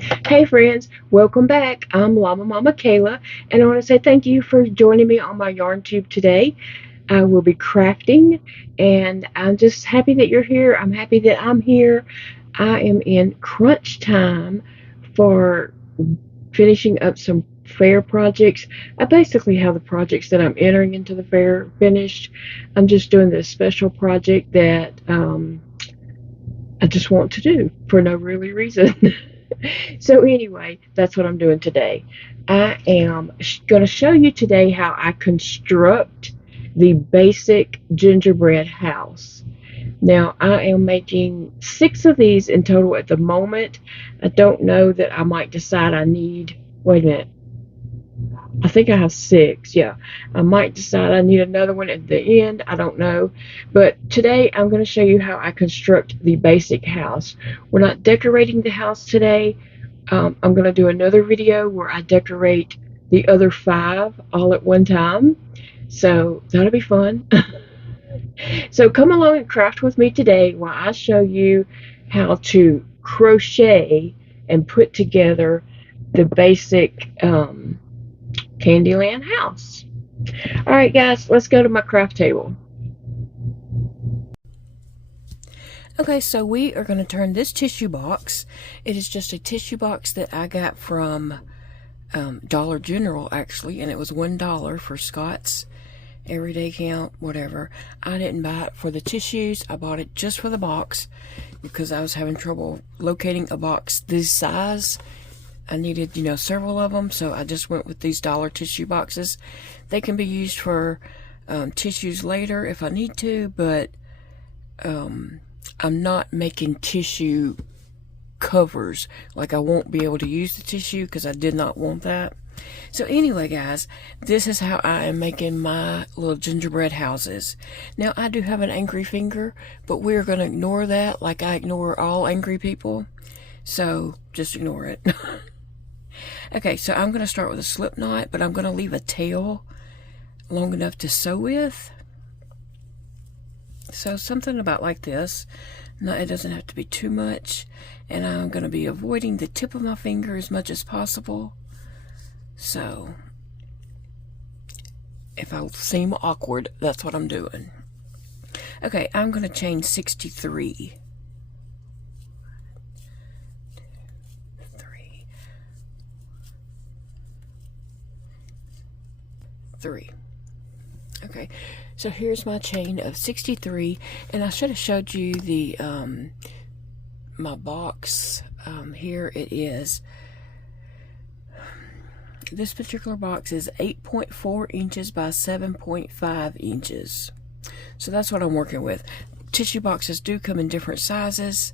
Hey friends, welcome back. I'm llamamamakayla, and I want to say thank you for joining me on my yarn tube today. I will be crafting, and I'm just happy that you're here. I'm happy that I'm here. I am in crunch time for finishing up some fair projects. I basically have the projects that I'm entering into the fair finished. I'm just doing this special project that I just want to do for no really reason. So anyway, that's what I'm doing today. I am going to show you today how I construct the basic gingerbread house. Now I am making 6 of these in total at the moment. I don't know that I might decide I need, wait a minute, I think I have 6. Yeah, I might decide I need another one at the end. I don't know. But today I'm going to show you how I construct the basic house. We're not decorating the house today. I'm going to do another video where I decorate the other 5 all at one time. So that'll be fun. So come along and craft with me today while I show you how to crochet and put together the basic Candyland house. Alright guys, let's go to my craft table. Okay, so we are going to turn this tissue box. It is just a tissue box that I got from Dollar General actually, and it was $1 for Scott's everyday count, whatever. I didn't buy it for the tissues. I bought it just for the box because I was having trouble locating a box this size. I needed, several of them, so I just went with these dollar tissue boxes. They can be used for tissues later if I need to, but I'm not making tissue covers. Like, I won't be able to use the tissue because I did not want that. So anyway, guys, this is how I am making my little gingerbread houses. Now, I do have an angry finger, but we're going to ignore that like I ignore all angry people. So just ignore it. Okay, so I'm going to start with a slip knot, but I'm going to leave a tail long enough to sew with. So something about like this. No, it doesn't have to be too much. And I'm going to be avoiding the tip of my finger as much as possible. So if I seem awkward, that's what I'm doing. Okay, I'm going to chain 63. 3. Okay, so here's my chain of 63, and I should have showed you the my box. Here it is. This particular box is 8.4 inches by 7.5 inches. So that's what I'm working with. Tissue boxes do come in different sizes,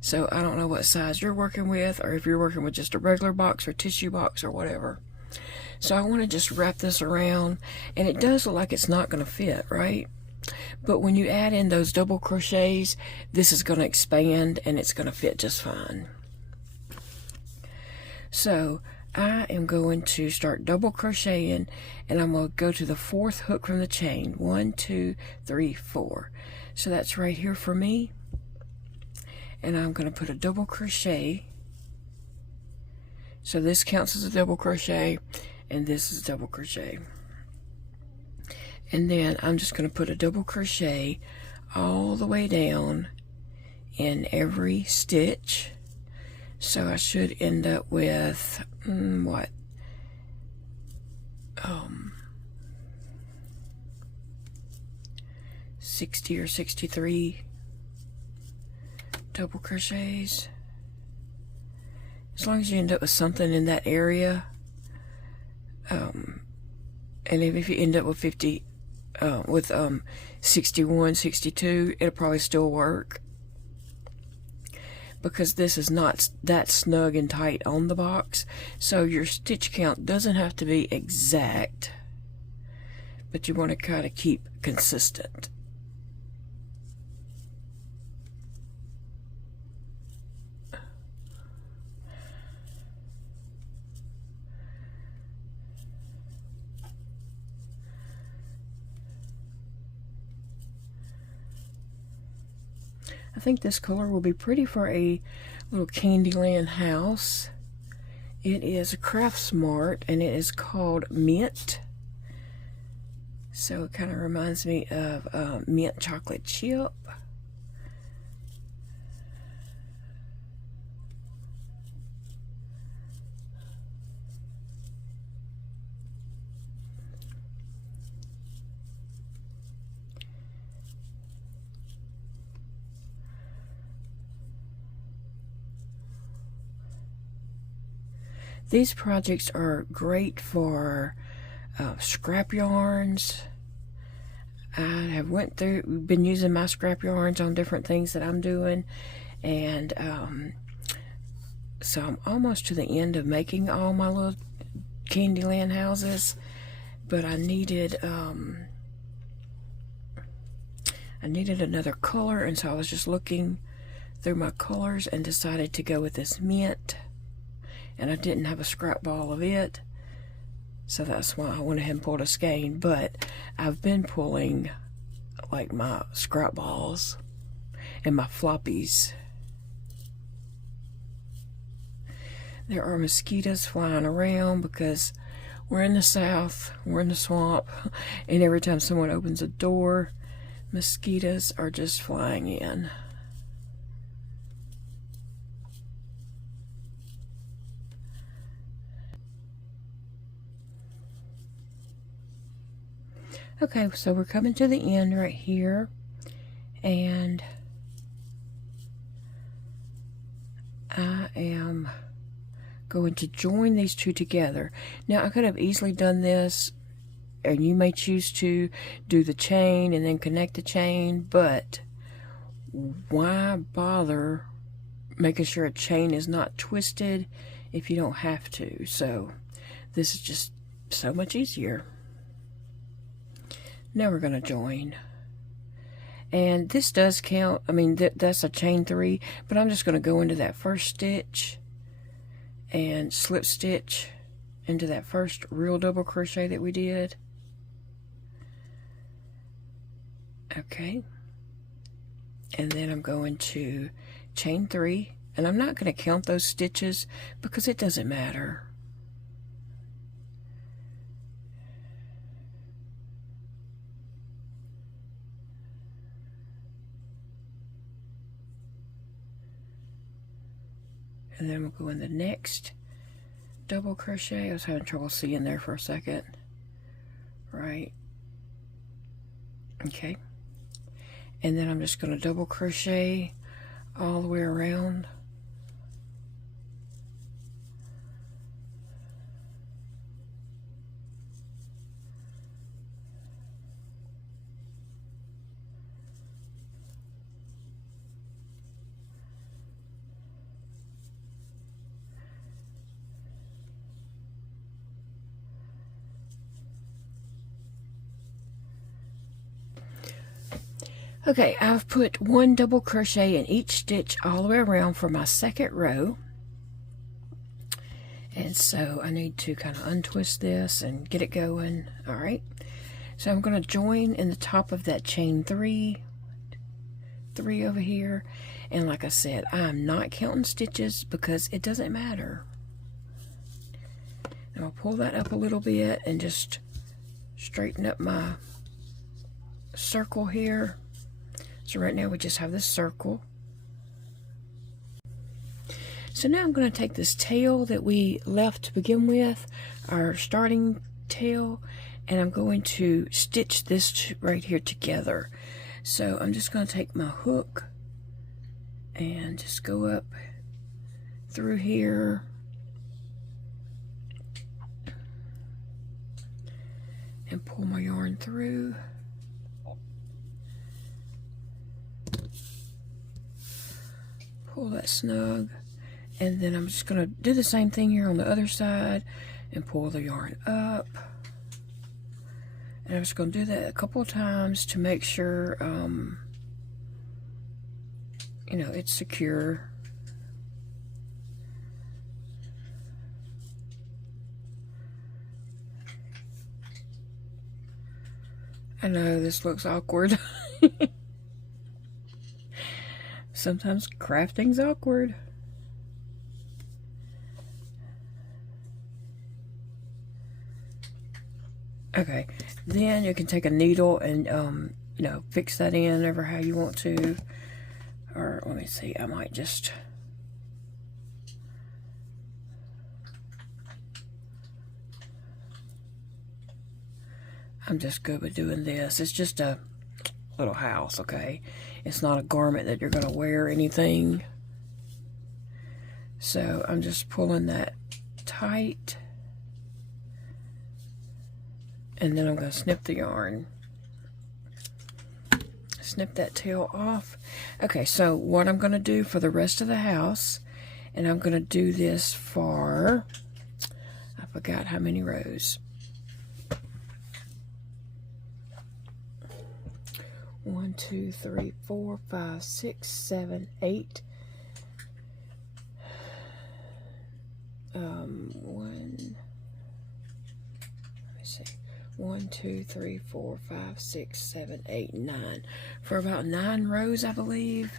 so I don't know what size you're working with, or if you're working with just a regular box or tissue box or whatever. So I want to just wrap this around, and it does look like it's not going to fit, right? But when you add in those double crochets, this is going to expand and it's going to fit just fine. So I am going to start double crocheting, and I'm going to go to the 4th hook from the chain. 1, 2, 3, 4. So that's right here for me. And I'm going to put a double crochet. So this counts as a double crochet, and this is a double crochet. And then I'm just going to put a double crochet all the way down in every stitch. So I should end up with, 60 or 63 double crochets. As long as you end up with something in that area. And if you end up with 50, 61, 62, it'll probably still work. Because this is not that snug and tight on the box. So your stitch count doesn't have to be exact. But you want to kind of keep consistent. I think this color will be pretty for a little Candyland house. It is a Craft Smart, and it is called Mint. So it kind of reminds me of mint chocolate chip. These projects are great for scrap yarns. I have been using my scrap yarns on different things that I'm doing, and so I'm almost to the end of making all my little Candyland houses, but I needed another color, and so I was just looking through my colors and decided to go with this mint. And I didn't have a scrap ball of it, so that's why I went ahead and pulled a skein. But I've been pulling like my scrap balls and my floppies. There are mosquitoes flying around because we're in the South, we're in the swamp, and every time someone opens a door, mosquitoes are just flying in. Okay, so we're coming to the end right here, and I am going to join these two together. Now, I could have easily done this, and you may choose to do the chain and then connect the chain, but why bother making sure a chain is not twisted if you don't have to? So this is just so much easier. Now we're going to join, and this does count. I mean, that's a chain 3, but I'm just going to go into that first stitch and slip stitch into that first real double crochet that we did. Okay, and then I'm going to chain 3, and I'm not going to count those stitches because it doesn't matter. And then we'll go in the next double crochet. I was having trouble seeing there for a second. Right. Okay. And then I'm just going to double crochet all the way around. Okay, I've put 1 double crochet in each stitch all the way around for my second row. And so I need to kind of untwist this and get it going. All right, so I'm going to join in the top of that chain 3 over here. And like I said, I'm not counting stitches because it doesn't matter. And I'll pull that up a little bit and just straighten up my circle here. So right now we just have this circle. So now I'm going to take this tail that we left to begin with, our starting tail, and I'm going to stitch this right here together. So I'm just going to take my hook and just go up through here and pull my yarn through. Pull that snug, and then I'm just going to do the same thing here on the other side and pull the yarn up. And I'm just going to do that a couple of times to make sure you know, it's secure. I know this looks awkward. Sometimes crafting's awkward. Okay, then you can take a needle and, you know, fix that in ever how you want to. Or, let me see, I might just... I'm just good with doing this. It's just a little house, okay? It's not a garment that you're going to wear or anything. So I'm just pulling that tight. And then I'm going to snip the yarn. Snip that tail off. Okay, so what I'm going to do for the rest of the house, and I'm going to do this for, I forgot how many rows. 1, 2, 3, 4, 5, 6, 7, 8. 1, 2, 3, 4, 5, 6, 7, 8, 9. For about 9 rows, I believe.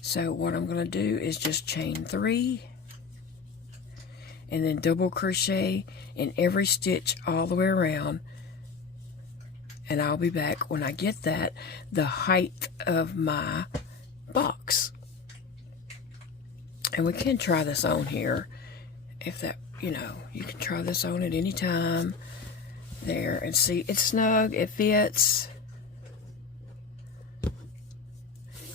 So what I'm going to do is just chain 3 and then double crochet in every stitch all the way around. And I'll be back when I get that the height of my box. And we can try this on here if that, you know, you can try this on at any time. There, and see, it's snug, it fits.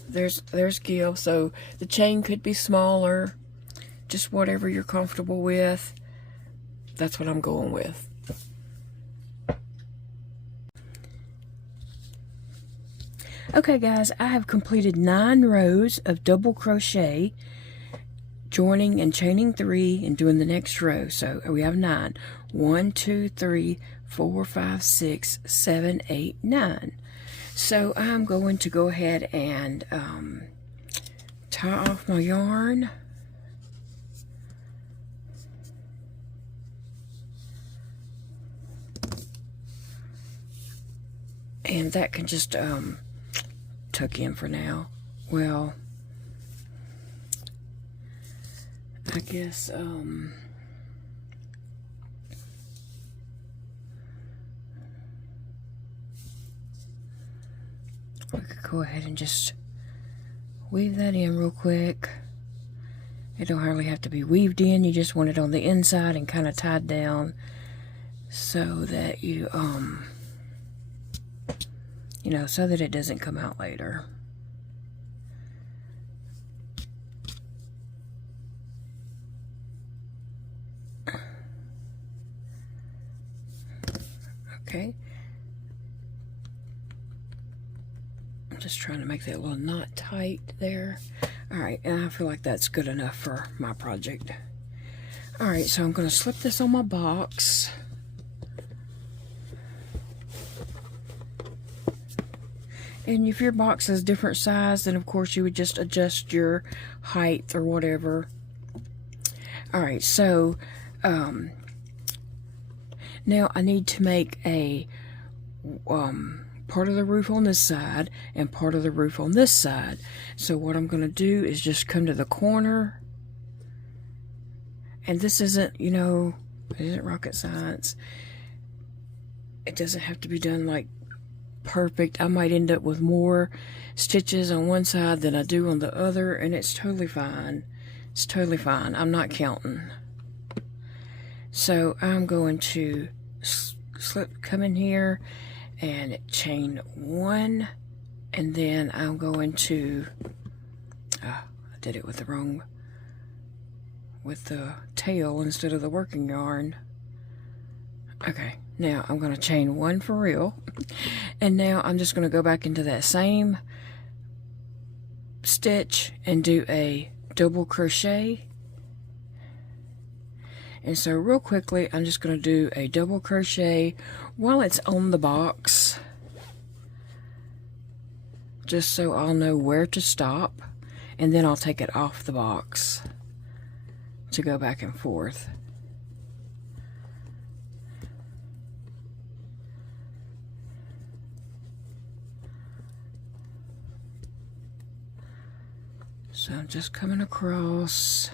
There's give, so the chain could be smaller, just whatever you're comfortable with. That's what I'm going with. Okay guys, I have completed 9 rows of double crochet, joining and chaining 3 and doing the next row. So we have 9. 1, 2, 3, 4, 5, 6, 7, 8, 9. So I'm going to go ahead and tie off my yarn. And that can just tuck in for now. Well, I guess we could go ahead and just weave that in real quick. It don't hardly have to be weaved in. You just want it on the inside and kind of tied down so that you you know, so that it doesn't come out later. Okay. I'm just trying to make that little knot tight there. Alright, and I feel like that's good enough for my project. Alright, so I'm going to slip this on my box. And if your box is different size, then of course you would just adjust your height or whatever. Alright, so now I need to make a part of the roof on this side and part of the roof on this side. So what I'm going to do is just come to the corner. And this isn't, you know, it isn't rocket science. It doesn't have to be done like perfect. I might end up with more stitches on one side than I do on the other, and it's totally fine. It's totally fine. I'm not counting. So I'm going to come in here and chain 1, and then I'm going to I did it with the wrong, with the tail instead of the working yarn. Okay, now I'm going to chain 1 for real, and now I'm just going to go back into that same stitch and do a double crochet. And so real quickly, I'm just going to do a double crochet while it's on the box, just so I'll know where to stop, and then I'll take it off the box to go back and forth. So I'm just coming across.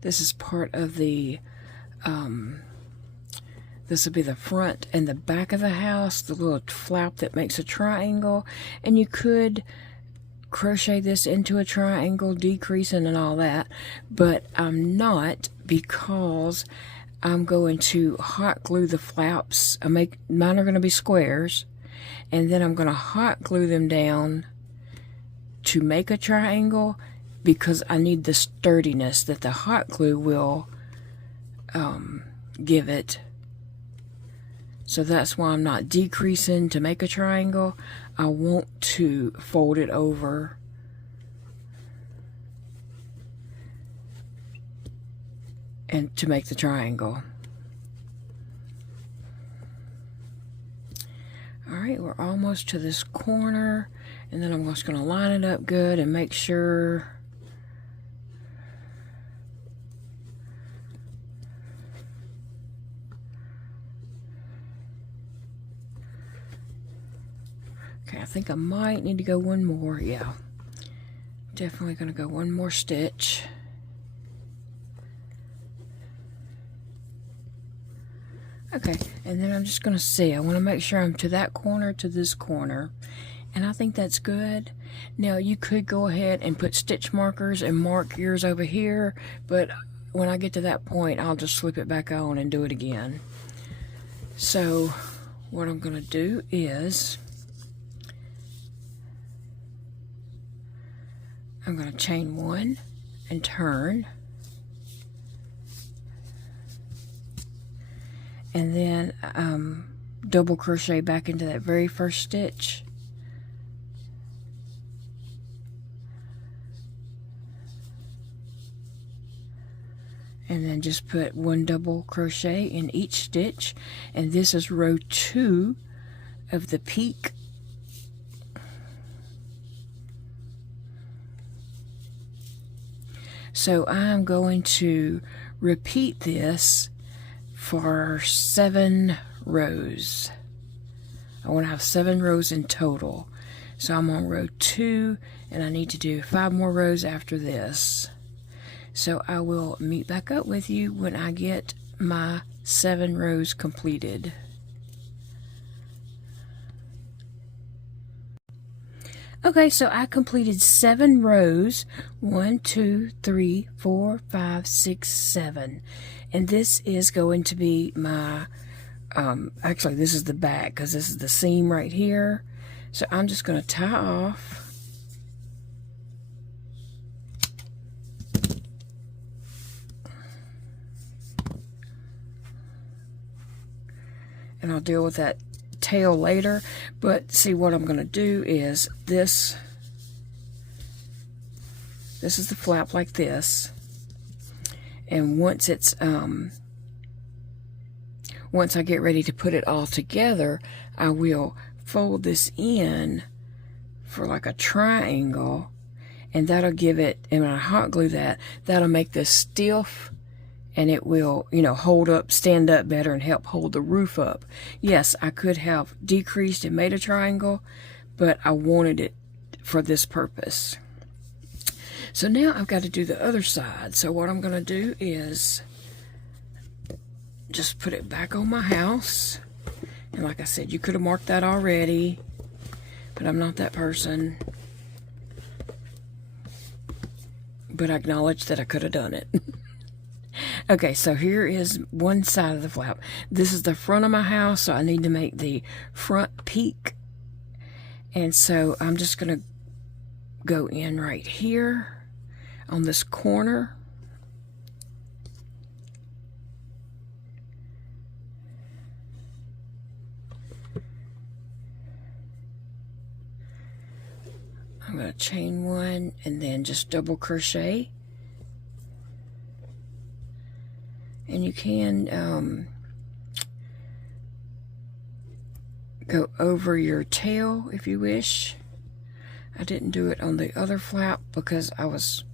This is part of the this will be the front and the back of the house, the little flap that makes a triangle, and you could crochet this into a triangle, decreasing and all that, but I'm not, because I'm going to hot glue the flaps. Mine are going to be squares, and then I'm going to hot glue them down to make a triangle, because I need the sturdiness that the hot glue will give it. So that's why I'm not decreasing to make a triangle. I want to fold it over and to make the triangle. Alright, we're almost to this corner, and then I'm just going to line it up good and make sure I think I might need to go one more. Yeah, definitely going to go one more stitch. Okay, and then I'm just going to see. I want to make sure I'm to that corner, to this corner, and I think that's good. Now, you could go ahead and put stitch markers and mark yours over here, but when I get to that point, I'll just slip it back on and do it again. So, what I'm going to do is I'm going to chain one and turn, and then double crochet back into that very first stitch, and then just put one double crochet in each stitch, and this is row 2 of the peak. So I'm going to repeat this for 7 rows. I want to have 7 rows in total. So I'm on row 2, and I need to do 5 more rows after this. So I will meet back up with you when I get my 7 rows completed. Okay, so I completed 7 rows. 1, 2, 3, 4, 5, 6, 7. And this is going to be my, actually this is the back, because this is the seam right here. So I'm just going to tie off. And I'll deal with that tail later, but see, what I'm going to do is this is the flap like this, and once it's once I get ready to put it all together, I will fold this in for like a triangle, and that'll give it, and when I hot glue that, that'll make this stiff, and it will, you know, hold up, stand up better, and help hold the roof up. Yes, I could have decreased and made a triangle, but I wanted it for this purpose. So now I've got to do the other side. So what I'm going to do is just put it back on my house. And like I said, you could have marked that already, but I'm not that person. But I acknowledge that I could have done it. Okay, so here is one side of the flap. This is the front of my house, so I need to make the front peak. And so I'm just going to go in right here on this corner. I'm going to chain one and then just double crochet. And you can go over your tail if you wish. I didn't do it on the other flap because I was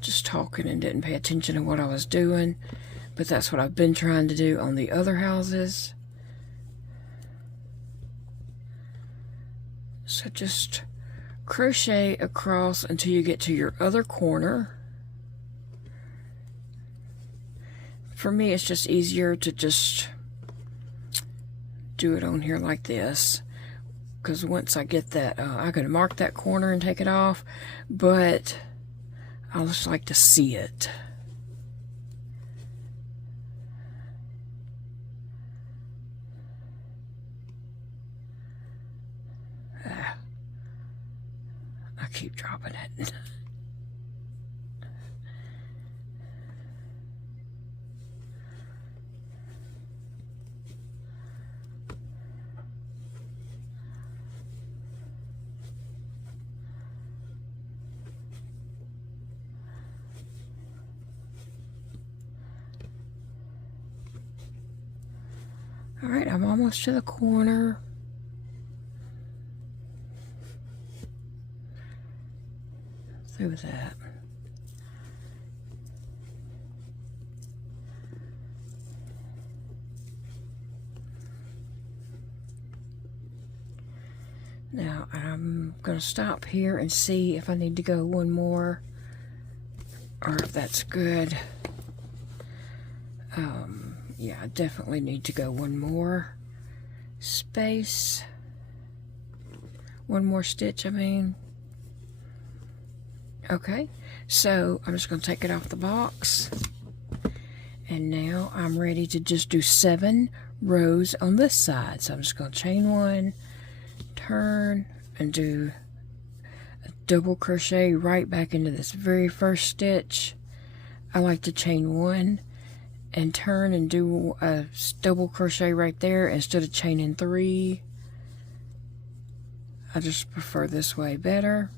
just talking and didn't pay attention to what I was doing, but that's what I've been trying to do on the other houses. So just crochet across until you get to your other corner. for me it's just easier to just do it on here like this, because once I get that, I could mark that corner and take it off, but I just like to see it. I keep dropping it. Alright, I'm almost to the corner. Through that. Now I'm going to stop here and see if I need to go one more or if that's good. Yeah, I definitely need to go one more space. One more stitch, I mean. Okay, so I'm just going to take it off the box. And now I'm ready to just do 7 rows on this side. So I'm just going to chain 1, turn, and do a double crochet right back into this very first stitch. I like to chain 1 and turn and do a double crochet right there instead of chaining 3. I just prefer this way better.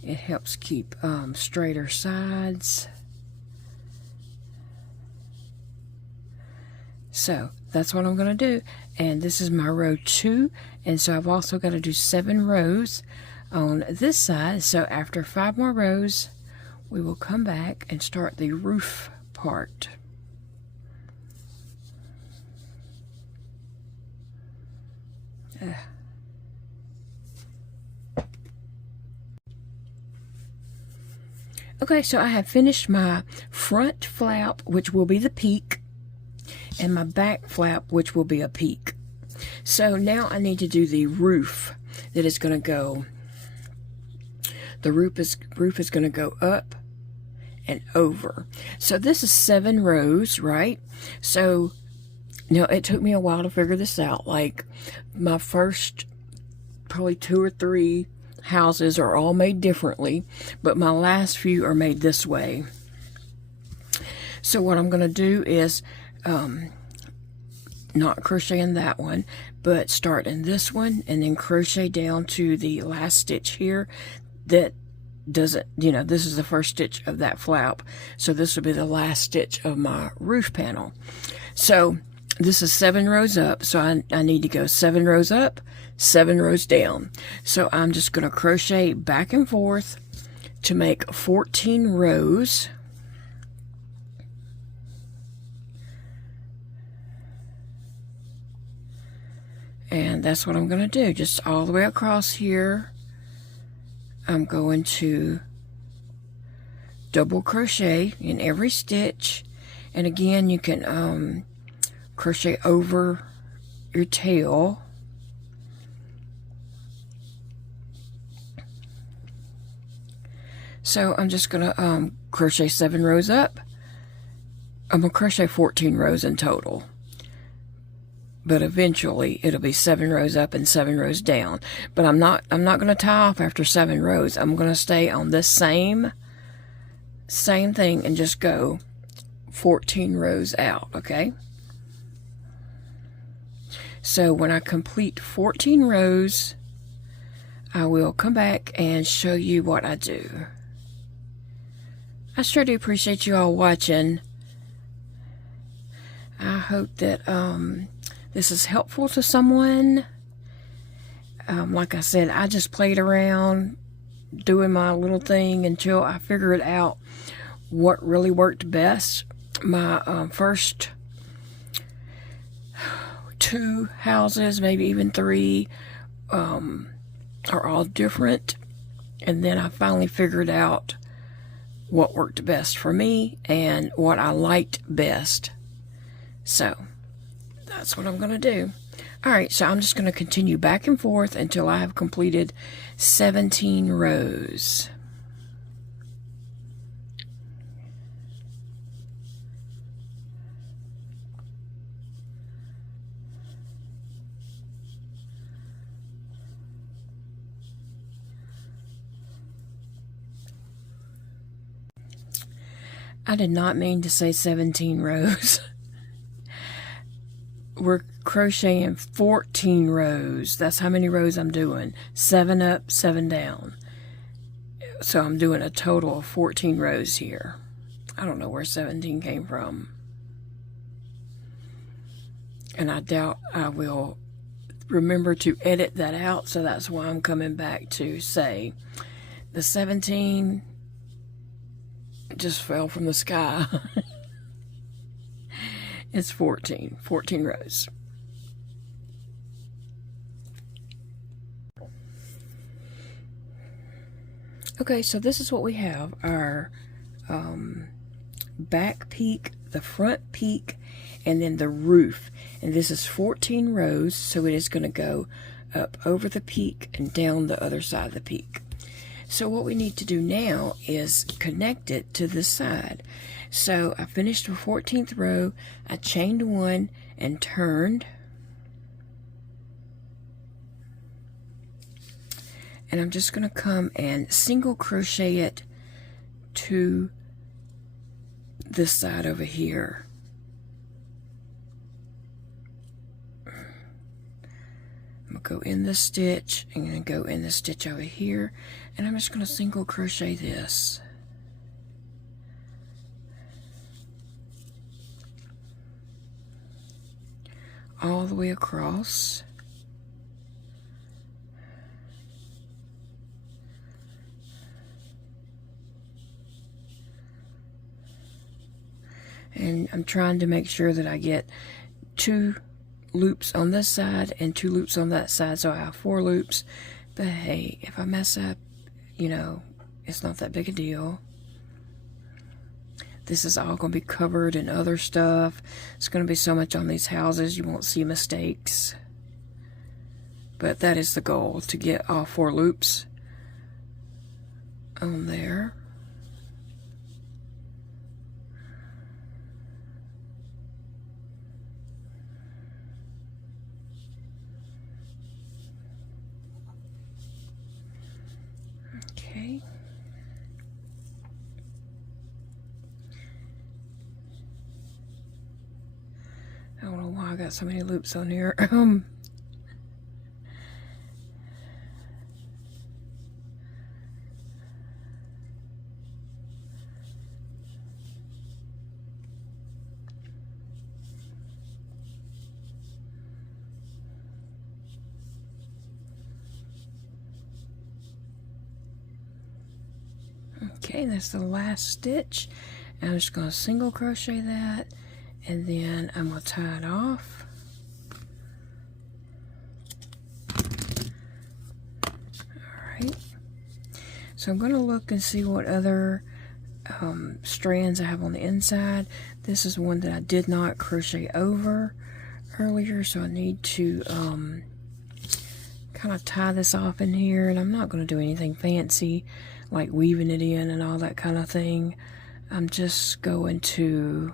It helps keep straighter sides. So that's what I'm going to do, and this is my row 2, and so I've also got to do 7 rows on this side. So after 5 more rows we will come back and start the roof part. Okay, so I have finished my front flap, which will be the peak, and my back flap, which will be a peak. So now I need to do the roof that is going to go. The roof is going to go up and over. So this is 7 rows, right? So now it took me a while to figure this out. Like my first probably 2 or 3 houses are all made differently, but my last few are made this way. So what I'm going to do is not crochet in that one, but start in this one and then crochet down to the last stitch here that doesn't, this is the first stitch of that flap, so this will be the last stitch of my roof panel. So this is 7 rows up, so I need to go 7 rows up, 7 rows down. So I'm just going to crochet back and forth to make 14 rows. And that's what I'm going to do, just all the way across here. I'm going to double crochet in every stitch, and again you can crochet over your tail. So I'm just going to crochet 7 rows up. I'm going to crochet 14 rows in total, but eventually it'll be 7 rows up and 7 rows down. But I'm not going to tie off after 7 rows. I'm going to stay on this same thing and just go 14 rows out, okay? So when I complete 14 rows, I will come back and show you what I do. I sure do appreciate you all watching. I hope that this is helpful to someone. Like I said, I just played around doing my little thing until I figured out what really worked best. My first 2 houses, maybe even 3, are all different, and then I finally figured out what worked best for me and what I liked best. So that's what I'm going to do. Alright, so I'm just going to continue back and forth until I have completed 17 rows. I did not mean to say 17 rows. We're crocheting 14 rows. That's how many rows I'm doing. 7 up, 7 down. So I'm doing a total of 14 rows here. I don't know where 17 came from. And I doubt I will remember to edit that out, so that's why I'm coming back to say the 17 just fell from the sky. It's 14 rows. Okay, so this is what we have. Our back peak, the front peak, and then the roof. And this is 14 rows, so it is going to go up over the peak and down the other side of the peak. So what we need to do now is connect it to this side. So I finished the 14th row, I chained one and turned. And I'm just going to come and single crochet it to this side over here. I'm going to go in the stitch, and going to go in the stitch over here, and I'm just going to single crochet this. All the way across. And I'm trying to make sure that I get 2 loops on this side and 2 loops on that side, so I have 4 loops. But hey, if I mess up, you know, it's not that big a deal. This is all going to be covered in other stuff. It's going to be so much on these houses, you won't see mistakes. But that is the goal, to get all 4 loops on there. Okay. I don't know why I got so many loops on here. Okay, that's the last stitch. I'm just going to single crochet that, and then I'm going to tie it off. Alright, so I'm going to look and see what other strands I have on the inside. This is one that I did not crochet over earlier, so I need to kind of tie this off in here, and I'm not going to do anything fancy like weaving it in and all that kind of thing. I'm just going to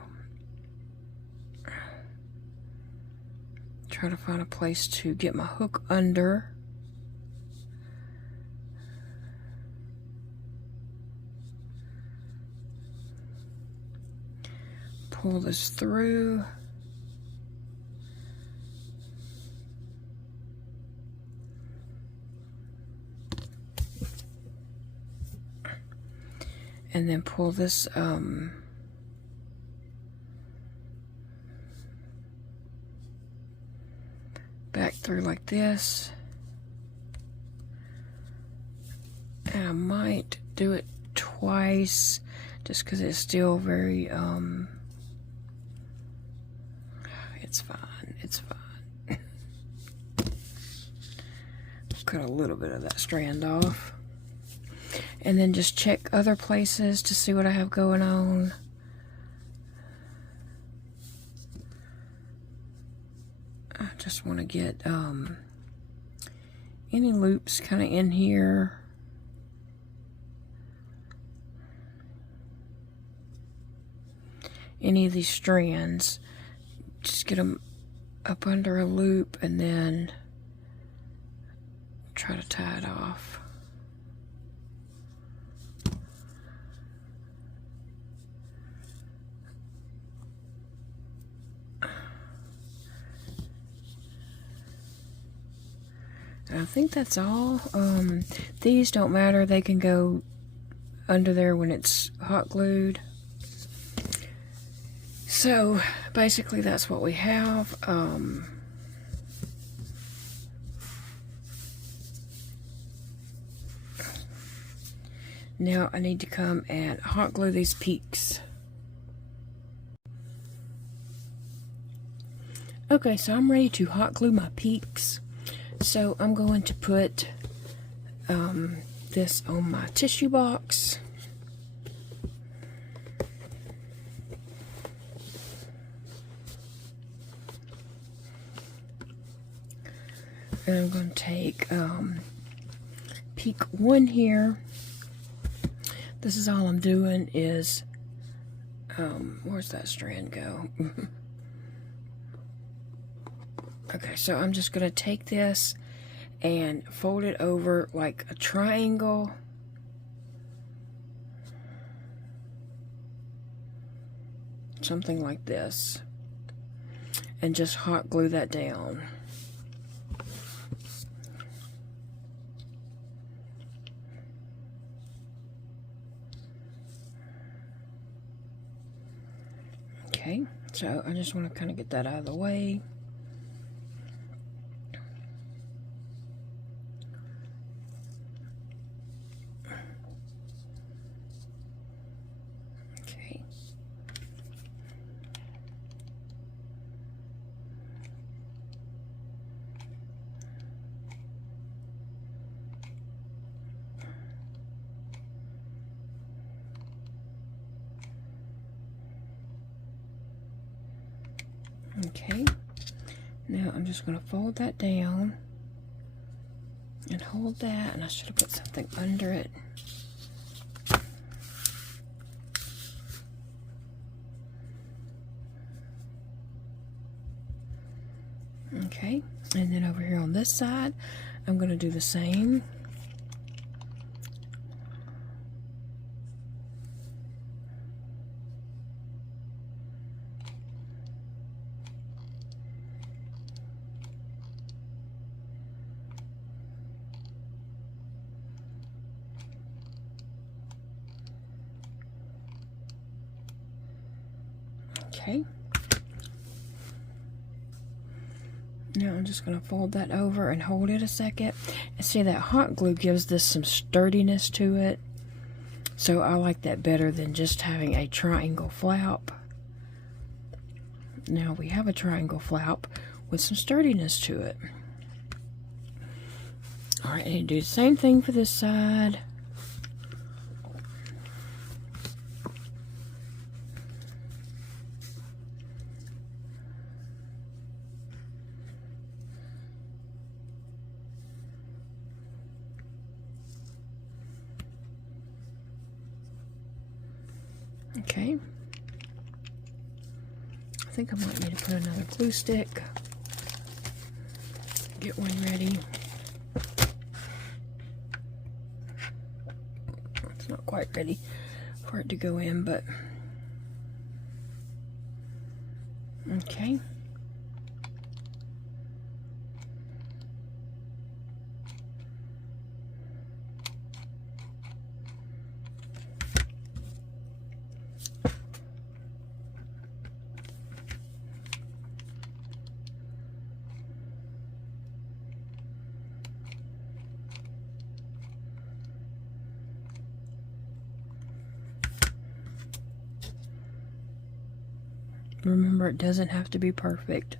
try to find a place to get my hook under. Pull this through. And then pull this back through like this. And I might do it twice just because it's still very it's fine, it's fine. Cut a little bit of that strand off. And then just check other places to see what I have going on. just want to get any loops kind of in here. Any of these strands, just get them up under a loop and then try to tie it off. I think that's all. These don't matter, they can go under there when it's hot glued. So basically that's what we have. Now I need to come and hot glue these peaks. Okay, so I'm ready to hot glue my peaks. So I'm going to put this on my tissue box. And I'm going to take peak 1 here. This is all I'm doing is, where's that strand go? Okay, so I'm just going to take this and fold it over like a triangle. Something like this. And just hot glue that down. Okay, so I just want to kind of get that out of the way. Okay. Okay, now I'm just going to fold that down and hold that, and I should have put something under it. Okay, and then over here on this side, I'm going to do the same. Okay. Now I'm just going to fold that over and hold it a second. And see, that hot glue gives this some sturdiness to it. So I like that better than just having a triangle flap. Now we have a triangle flap with some sturdiness to it. Alright, and do the same thing for this side. Okay. I think I might need to put another glue stick. Get one ready. It's not quite ready for it to go in, but okay. Remember, it doesn't have to be perfect.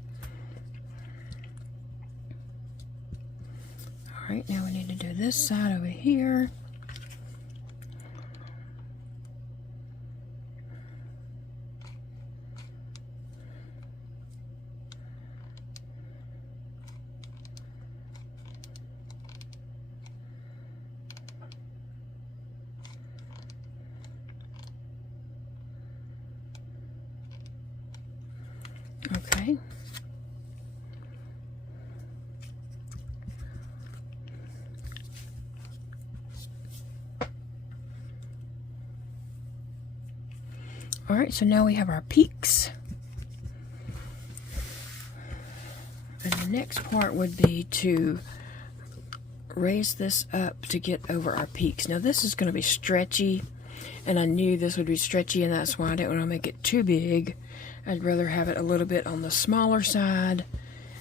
Alright, now we need to do this side over here. Okay. Alright, so now we have our peaks. And the next part would be to raise this up to get over our peaks. Now this is going to be stretchy, and I knew this would be stretchy, and that's why I didn't want to make it too big. I'd rather have it a little bit on the smaller side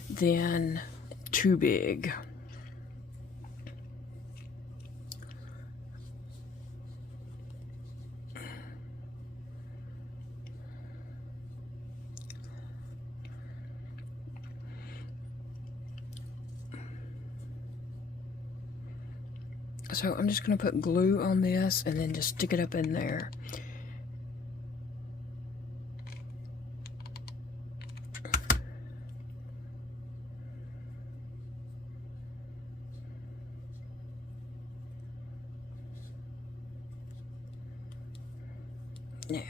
than too big. So I'm just going to put glue on this and then just stick it up in there. Now,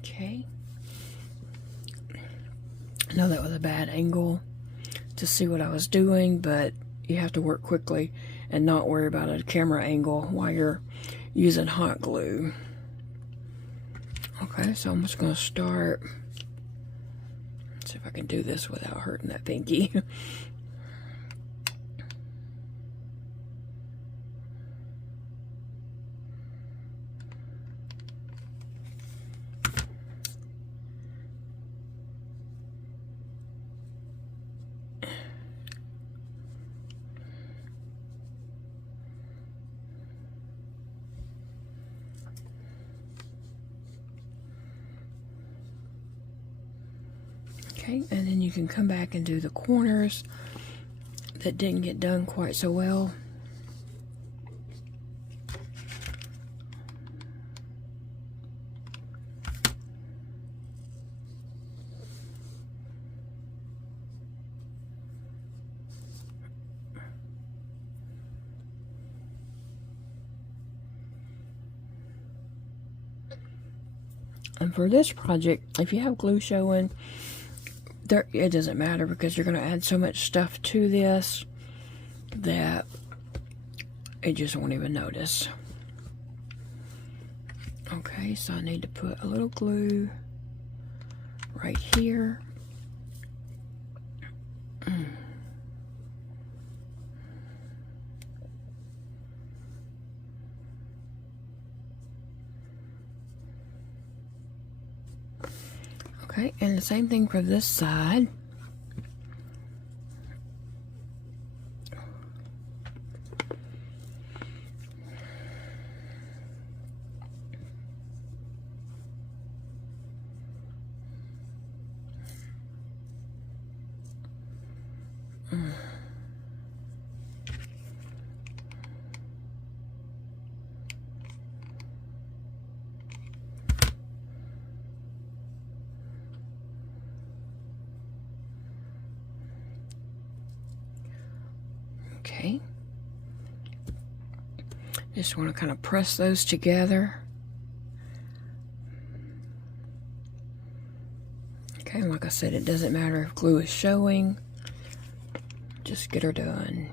okay. I know that was a bad angle to see what I was doing, but you have to work quickly and not worry about a camera angle while you're using hot glue. Okay, so I'm just going to start. See if I can do this without hurting that pinky. Okay, and then you can come back and do the corners that didn't get done quite so well. And for this project, if you have glue showing, it doesn't matter because you're going to add so much stuff to this that it just won't even notice. Okay, so I need to put a little glue right here. Okay, and the same thing for this side. Okay. Just want to kind of press those together. Okay, like I said, it doesn't matter if glue is showing. Just get her done.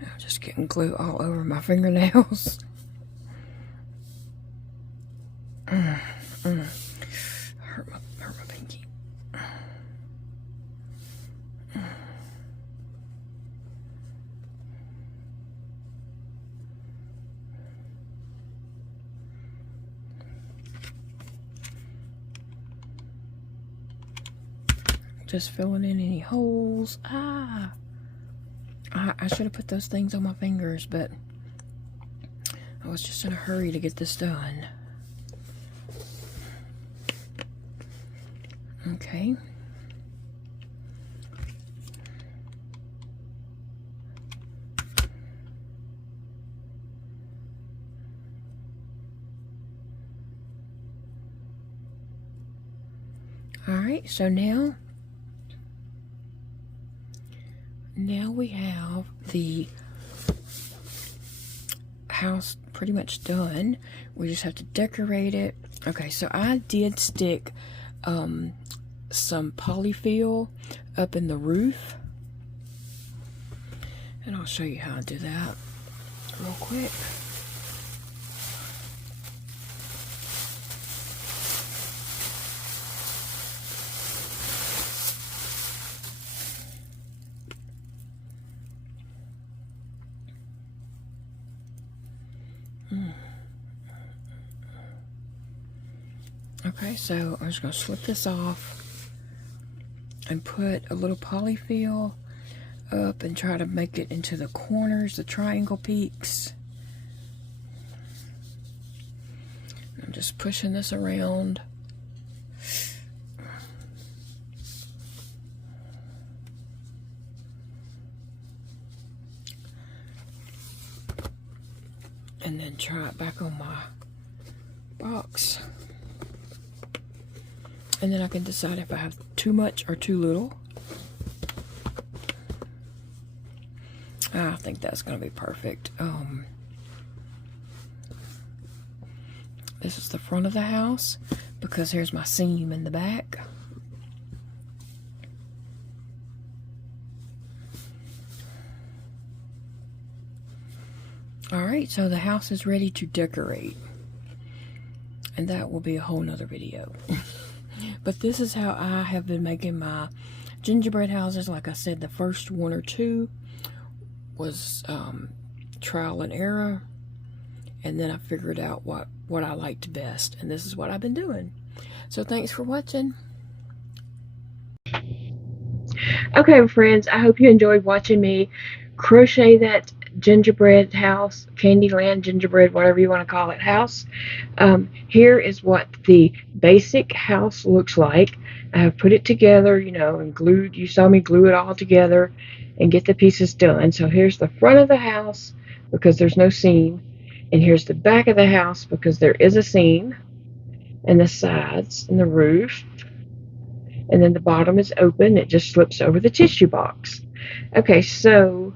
I'm just getting glue all over my fingernails. Hurt my pinky. Just filling in any holes. I should have put those things on my fingers, but I was just in a hurry to get this done. Okay. Alright, so now we have the house pretty much done. We just have to decorate it. Okay, so I did stick some polyfill up in the roof, and I'll show you how I do that real quick. Okay, so I'm just going to slip this off and put a little polyfill up and try to make it into the corners, the triangle peaks. I'm just pushing this around. And then try it back on my box. And then I can decide if I have too much or too little. I think that's going to be perfect. This is the front of the house because here's my seam in the back. Alright, so the house is ready to decorate. And that will be a whole nother video. But this is how I have been making my gingerbread houses. Like I said, the first one or two was trial and error. And then I figured out what I liked best. And this is what I've been doing. So thanks for watching. Okay, friends, I hope you enjoyed watching me crochet that gingerbread house, Candyland gingerbread, whatever you want to call it, house. Here is what the basic house looks like. I have put it together, you know, and glued. You saw me glue it all together and get the pieces done. So here's the front of the house because there's no seam, and here's the back of the house because there is a seam, and the sides and the roof, and then the bottom is open. It just slips over the tissue box. Okay, so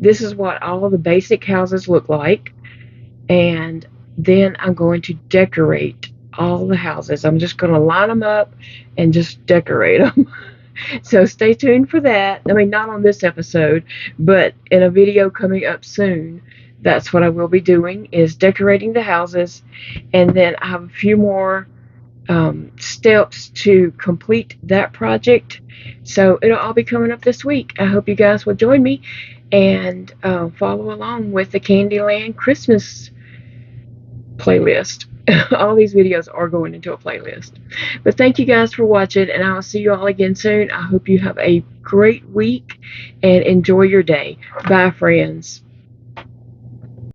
this is what all of the basic houses look like, and then I'm going to decorate all the houses. I'm just going to line them up and just decorate them. So stay tuned for that. I mean, not on this episode, but in a video coming up soon. That's what I will be doing, is decorating the houses, and then I have a few more steps to complete that project. So it'll all be coming up this week. I hope you guys will join me and follow along with the Candyland Christmas playlist. All these videos are going into a playlist. But thank you guys for watching, and I'll see you all again soon. I hope you have a great week and enjoy your day. Bye, friends.